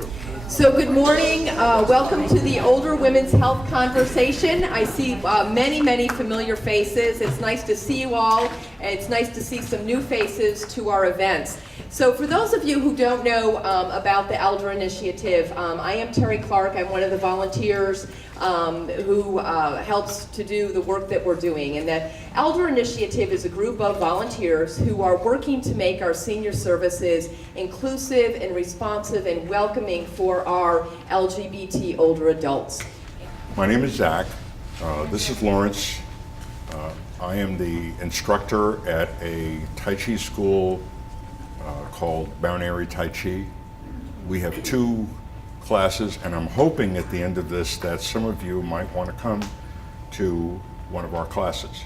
too. So good morning. Welcome to the Older Women's Health Conversation. I see many familiar faces. It's nice to see you all. It's nice to see some new faces to our events. So for those of you who don't know about the Elder Initiative, I am Terry Clark. I'm one of the volunteers who helps to do the work that we're doing. And the Elder Initiative is a group of volunteers who are working to make our senior services inclusive and responsive and welcoming for our LGBT older adults. My name is Zach. This is Lawrence. I am the instructor at a Tai Chi school called Lgbtei Tai Chi. We have 2 classes, and I'm hoping at the end of this that some of you might want to come to one of our classes.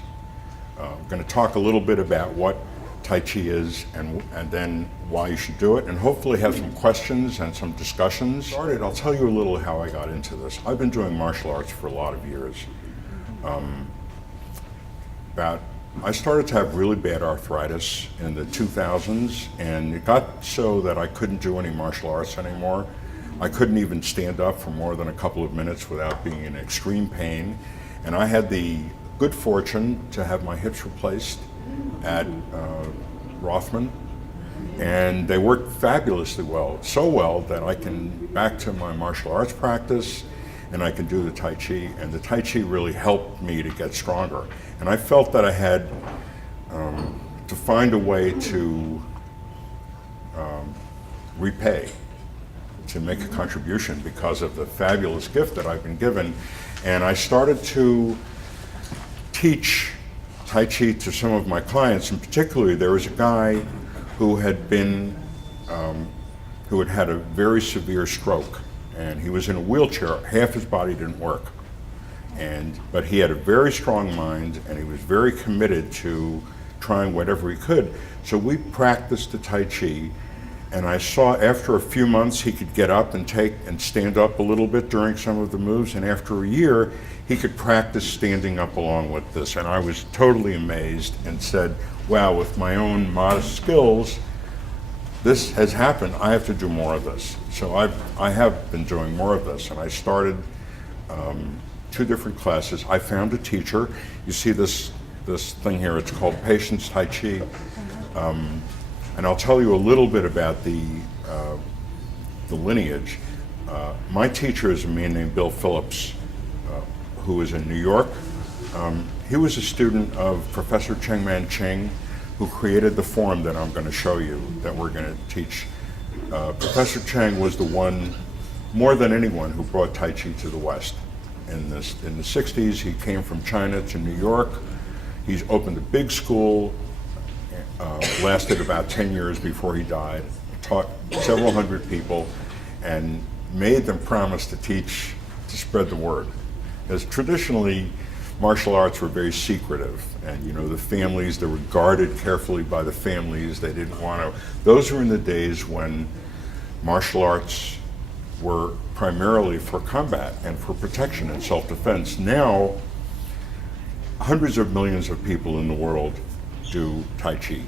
I'm going to talk a little bit about what Tai Chi is and then why you should do it, and hopefully have some questions and some discussions. I'll tell you a little how I got into this. I've been doing martial arts for a lot of years. I started to have really bad arthritis in the 2000s, and it got so that I couldn't do any martial arts anymore. I couldn't even stand up for more than a couple of minutes without being in extreme pain. And I had the good fortune to have my hips replaced at Rothman, and they worked fabulously well, so well that I can back to my martial arts practice, and I can do the Tai Chi, and the Tai Chi really helped me to get stronger. And I felt that I had to find a way to repay, to make a contribution because of the fabulous gift that I've been given. And I started to teach Tai Chi to some of my clients, and particularly there was a guy who had had a very severe stroke, and he was in a wheelchair. Half his body didn't work, but he had a very strong mind, and he was very committed to trying whatever he could. So we practiced the Tai Chi, and I saw after a few months he could get up and stand up a little bit during some of the moves, and after a year he could practice standing up along with this. And I was totally amazed and said, wow, with my own modest skills, this has happened. I have to do more of this. So I have been doing more of this, and I started 2 different classes. I found a teacher. You see this thing here, it's called Patience Tai Chi. And I'll tell you a little bit about the lineage. My teacher is a man named Bill Phillips, who is in New York. He was a student of Professor Cheng Man Ching, who created the form that I'm going to show you, that we're going to teach. Professor Cheng was the one, more than anyone, who brought Tai Chi to the West. In the 60s, he came from China to New York. He's opened a big school, lasted about 10 years before he died, taught several hundred people, and made them promise to teach, to spread the word. As traditionally, martial arts were very secretive, and the families, they were guarded carefully by the families. They didn't want to. Those were in the days when martial arts were primarily for combat and for protection and self-defense. Now, hundreds of millions of people in the world do Tai Chi.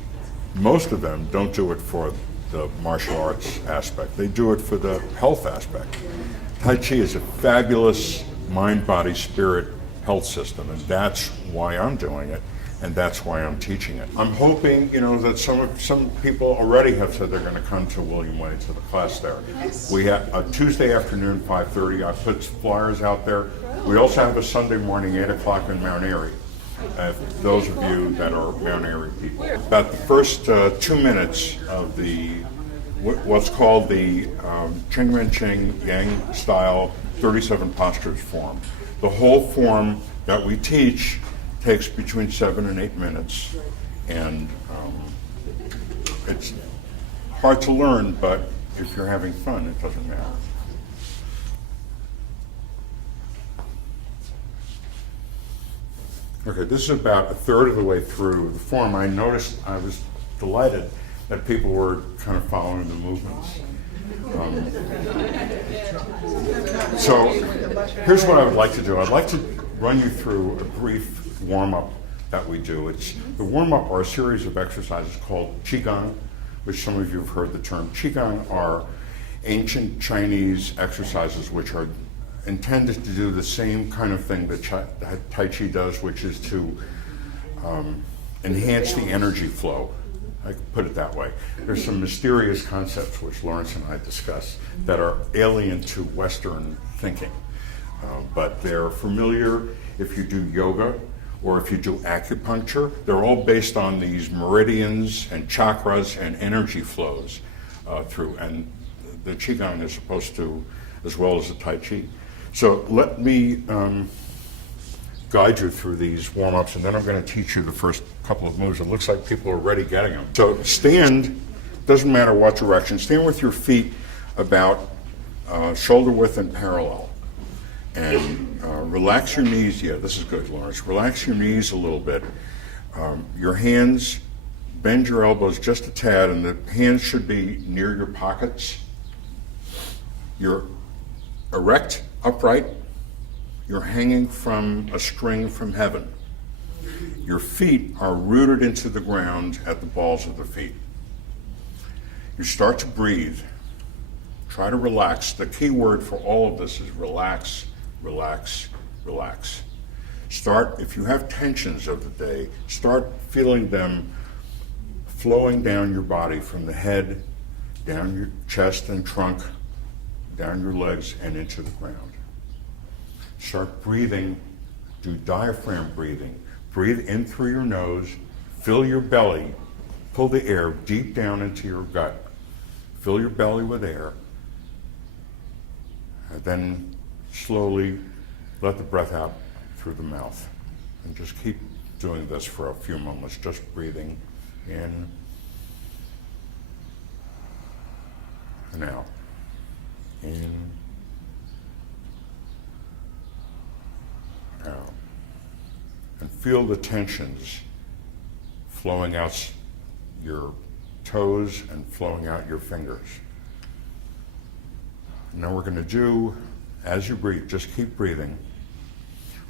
Most of them don't do it for the martial arts aspect. They do it for the health aspect. Tai Chi is a fabulous mind, body, spirit health system, and that's why I'm doing it, and that's why I'm teaching it. I'm hoping, that some people already have said they're going to come to William Way to the class there. We have a Tuesday afternoon, 5:30. I put flyers out there. We also have a Sunday morning, 8 o'clock in Mount Airy. Those of you that are Mount Airy people. About the first 2 minutes of what's called the Cheng Man Ching Yang style 37 postures form. The whole form that we teach takes between 7 and 8 minutes, and it's hard to learn, but if you're having fun, it doesn't matter. Okay, this is about a third of the way through the form. I was delighted that people were kind of following the movements. So here's what I would like to do. I'd like to run you through a brief warm-up that we do. The warm-up are a series of exercises called Qigong, which some of you have heard the term. Qigong are ancient Chinese exercises which are intended to do the same kind of thing that Tai Chi does, which is to enhance the energy flow. I could put it that way. There's some mysterious concepts which Lawrence and I discuss that are alien to Western thinking, but they're familiar if you do yoga or if you do acupuncture. They're all based on these meridians and chakras and energy flows through, and the Qigong is supposed to, as well as the Tai Chi. So let me guide you through these warm-ups, and then I'm going to teach you the first couple of moves. It looks like people are already getting them. So stand, doesn't matter what direction, stand with your feet about shoulder width and parallel. And relax your knees. Yeah, this is good, Lawrence. Relax your knees a little bit. Your hands, bend your elbows just a tad, and the hands should be near your pockets. You're erect, upright. You're hanging from a string from heaven. Your feet are rooted into the ground at the balls of the feet. You start to breathe. Try to relax. The key word for all of this is relax, relax, relax. Start, if you have tensions of the day, start feeling them flowing down your body from the head, down your chest and trunk, down your legs and into the ground. Start breathing, do diaphragm breathing. Breathe in through your nose, fill your belly, pull the air deep down into your gut. Fill your belly with air, and then slowly let the breath out through the mouth. And just keep doing this for a few moments, just breathing in and out. In, out. And feel the tensions flowing out your toes and flowing out your fingers. Now we're going to do, as you breathe, just keep breathing.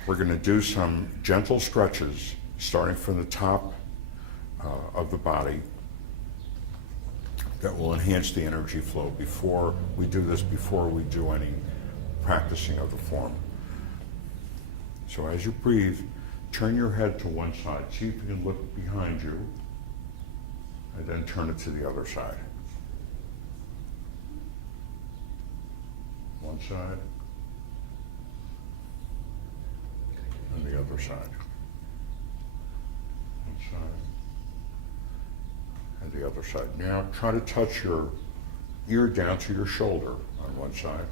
We're going to do some gentle stretches, starting from the top of the body, that will enhance the energy flow. Before we do this, before we do any practicing of the form. So as you breathe, turn your head to one side. See if you can look behind you, and then turn it to the other side. One side, and the other side. One side, and the other side. Now try to touch your ear down to your shoulder on one side,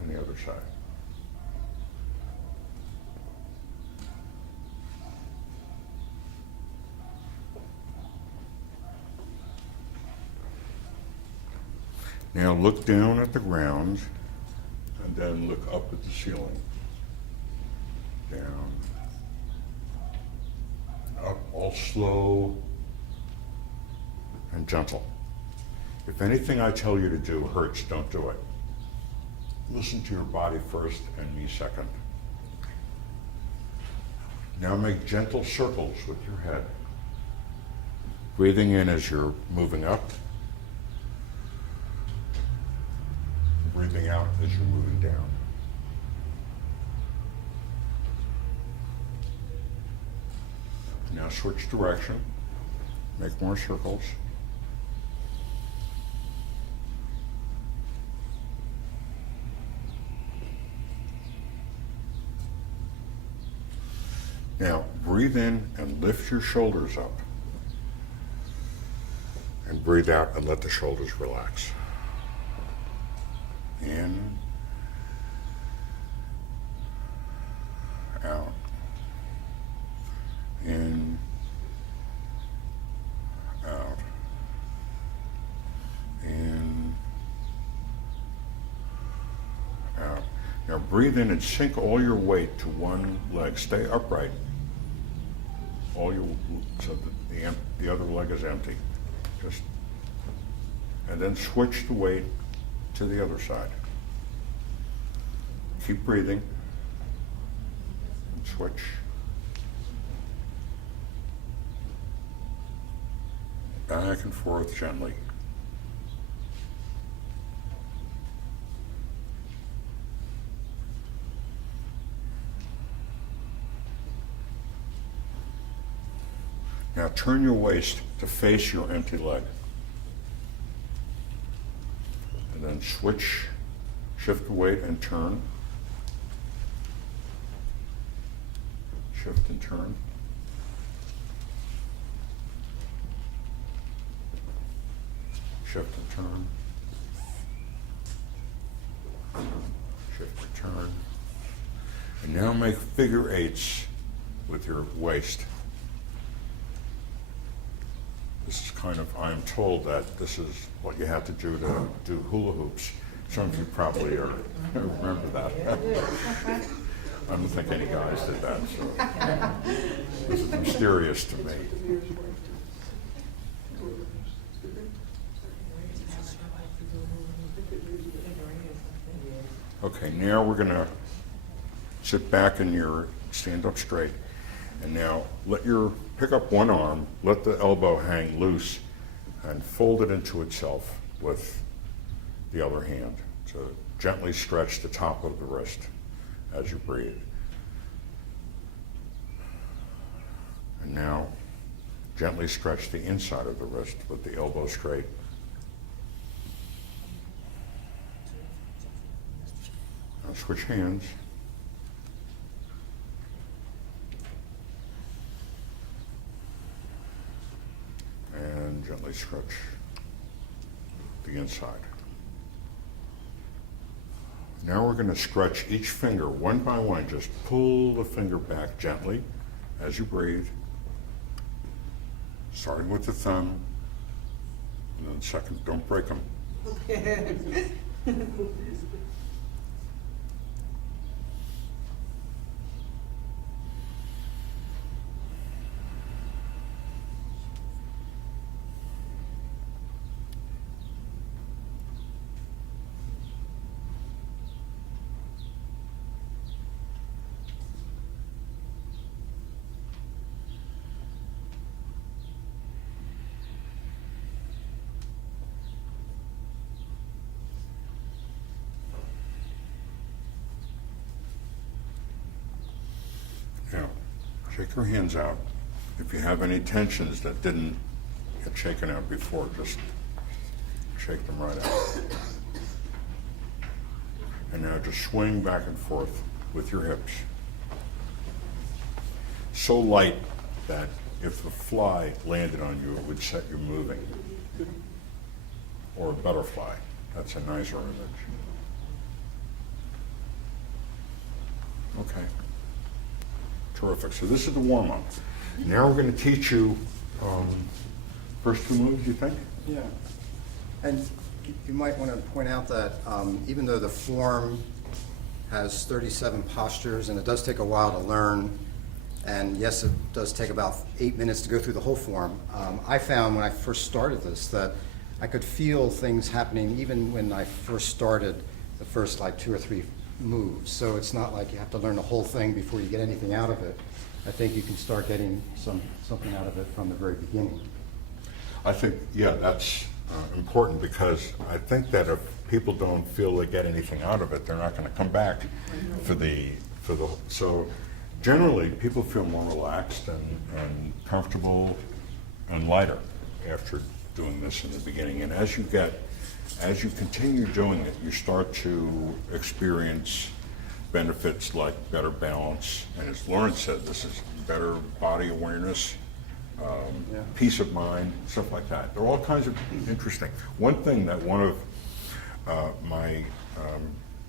and the other side. Now look down at the ground, and then look up at the ceiling. Down, up, all slow and gentle. If anything I tell you to do hurts, don't do it. Listen to your body first and me second. Now make gentle circles with your head. Breathing in as you're moving up. Breathing out as you're moving down. Now switch direction, make more circles. Now breathe in and lift your shoulders up. And breathe out and let the shoulders relax. In, out, in, out, in, out. Now breathe in and sink all your weight to one leg. Stay upright. So that the other leg is empty. And then switch the weight to the other side. Keep breathing. And switch. Back and forth gently. Now turn your waist to face your empty leg. And then switch, shift the weight and turn. Shift and turn. Shift and turn. Shift and turn. And now make figure eights with your waist. This is kind of, I'm told that this is what you have to do hula hoops. Some of you probably remember that. I don't think any guys did that, so this is mysterious to me. Okay, now we're gonna sit back in your, stand up straight, and now pick up one arm, let the elbow hang loose, and fold it into itself with the other hand. So gently stretch the top of the wrist as you breathe. And now gently stretch the inside of the wrist with the elbow straight. Now switch hands. And gently stretch the inside. Now we're going to stretch each finger one by one. Just pull the finger back gently as you breathe. Starting with the thumb, and then second, don't break them. Now, shake your hands out. If you have any tensions that didn't get shaken out before, just shake them right out. And now just swing back and forth with your hips. So light that if a fly landed on you, it would set you moving. Or a butterfly. That's a nicer image. Okay. Terrific. So this is the warm-up. Now we're going to teach you first two moves, you think? Yeah. And you might want to point out that even though the form has 37 postures, and it does take a while to learn, and yes, it does take about 8 minutes to go through the whole form, I found when I first started this that I could feel things happening even when I first started the first like 2 or 3 moves. So it's not like you have to learn the whole thing before you get anything out of it. I think you can start getting something out of it from the very beginning. I think, yeah, that's important, because I think that if people don't feel they get anything out of it, they're not going to come back for the. So generally, people feel more relaxed and comfortable and lighter after doing this in the beginning. And as you continue doing it, you start to experience benefits like better balance, and as Lauren said, this is better body awareness, peace of mind, stuff like that. There are all kinds of interesting. One thing that one of my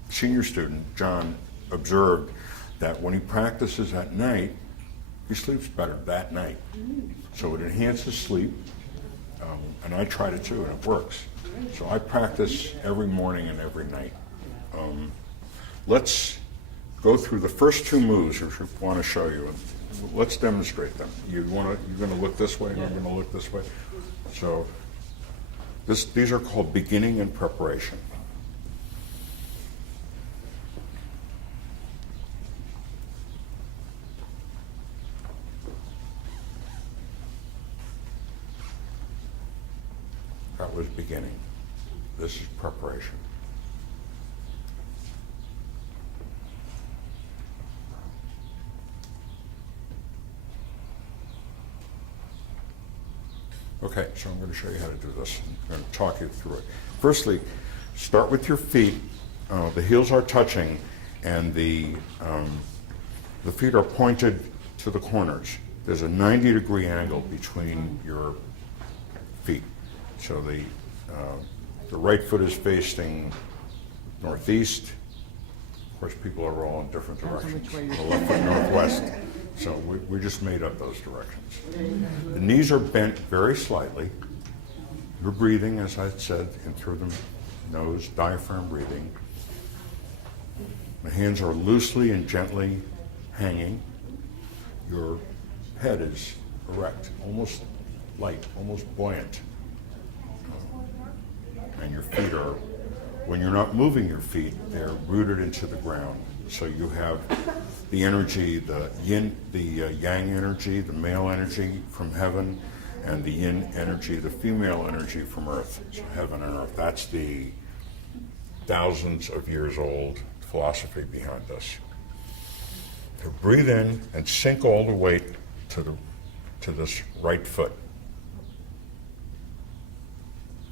senior student, John, observed, that when he practices at night, he sleeps better that night. So it enhances sleep, and I tried it too, and it works. So I practice every morning and every night. Let's go through the first two moves, which I want to show you. Let's demonstrate them. You're going to look this way, and I'm going to look this way. So these are called beginning and preparation. That was beginning. This is preparation. Okay, so I'm going to show you how to do this. I'm going to talk you through it. Firstly, start with your feet. The heels are touching, and the feet are pointed to the corners. There's a 90-degree angle between your feet. So the right foot is facing northeast. Of course, people are all in different directions. The left foot northwest. So we just made up those directions. The knees are bent very slightly. You're breathing, as I said, in through the nose, diaphragm breathing. The hands are loosely and gently hanging. Your head is erect, almost light, almost buoyant. And your feet are, when you're not moving your feet, they're rooted into the ground. So you have the energy, the yin, the yang energy, the male energy from heaven, and the yin energy, the female energy from earth. So heaven and earth. That's the thousands of years old philosophy behind this. To breathe in and sink all the weight to this right foot.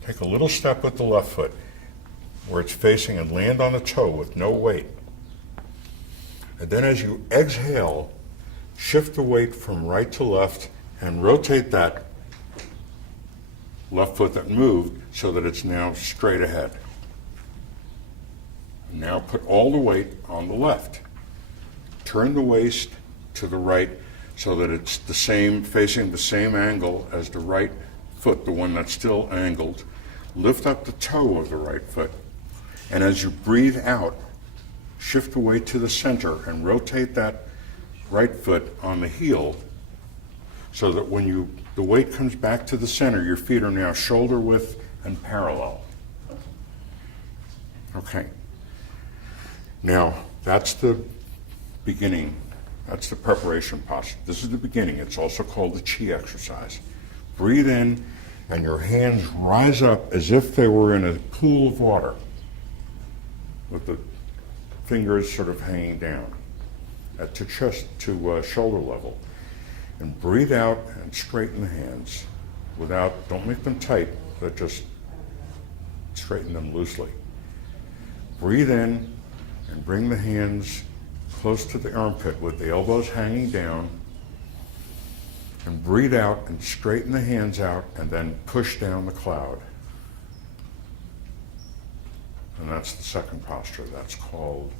Take a little step with the left foot where it's facing and land on the toe with no weight. And then as you exhale, shift the weight from right to left and rotate that left foot that moved so that it's now straight ahead. Now put all the weight on the left. Turn the waist to the right so that it's the same, facing the same angle as the right foot, the one that's still angled. Lift up the toe of the right foot. And as you breathe out, shift the weight to the center and rotate that right foot on the heel so that when the weight comes back to the center, your feet are now shoulder width and parallel. Okay. Now, that's the beginning. That's the preparation posture. This is the beginning. It's also called the Chi exercise. Breathe in, and your hands rise up as if they were in a pool of water, with the fingers sort of hanging down to chest to shoulder level. And breathe out and straighten the hands don't make them tight, but just straighten them loosely. Breathe in and bring the hands close to the armpit with the elbows hanging down. And breathe out and straighten the hands out and then push down the cloud. And that's the second posture. That's called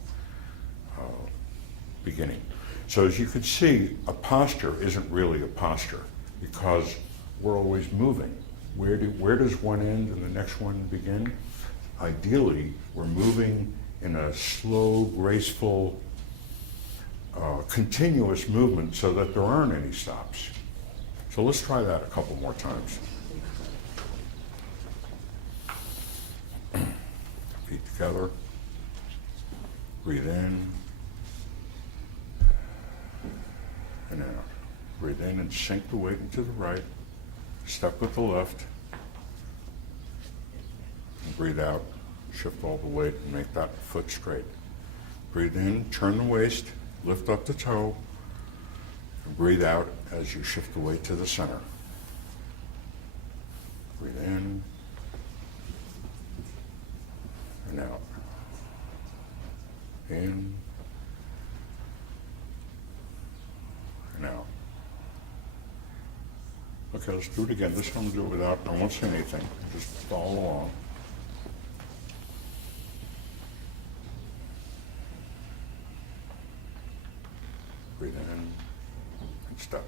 beginning. So as you can see, a posture isn't really a posture because we're always moving. Where does one end and the next one begin? Ideally, we're moving in a slow, graceful, continuous movement so that there aren't any stops. So let's try that a couple more times. Feet together. Breathe in and out. Breathe in and sink the weight into the right. Step with the left. And breathe out. Shift all the weight and make that foot straight. Breathe in, turn the waist, lift up the toe, and breathe out as you shift the weight to the center. Breathe in and out. In and out. Okay, let's do it again. This time we'll do it without, I won't say anything. Just follow along. Breathe in and step.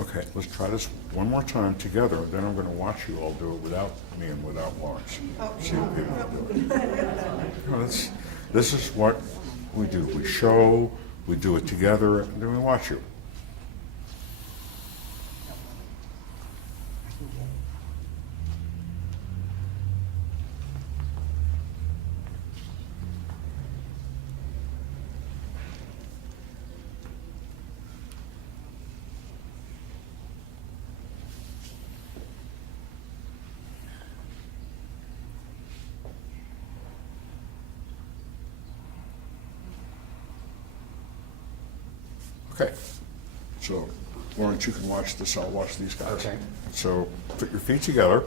Okay, let's try this one more time together, then I'm going to watch you all do it without me and without Lawrence. See what people do it. No, this is what we do. We show, we do it together, and then we watch you. Okay. So, Lawrence, you can watch this, I'll watch these guys. Okay. So, put your feet together,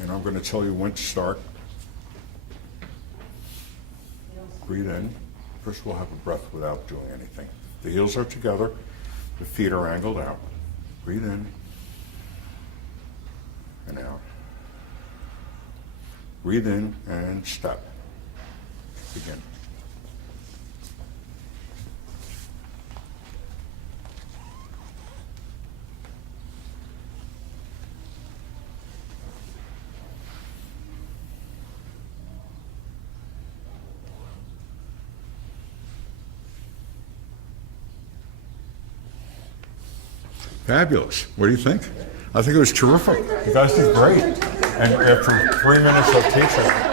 and I'm going to tell you when to start. Breathe in. First, we'll have a breath without doing anything. The heels are together, the feet are angled out. Breathe in and out. Breathe in and step. Begin. Fabulous. What do you think? I think it was terrific. You guys did great. And after 3 minutes of teaching,